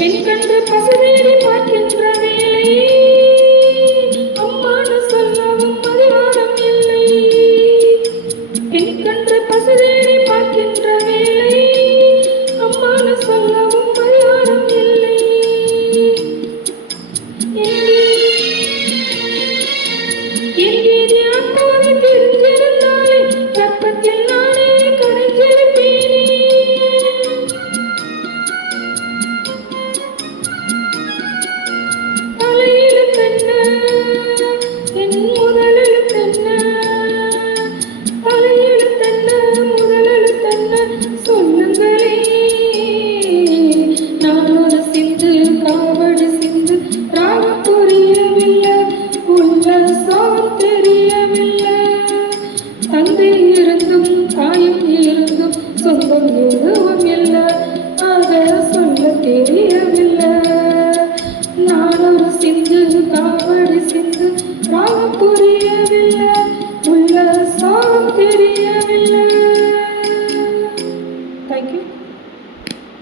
When you come to the possibility,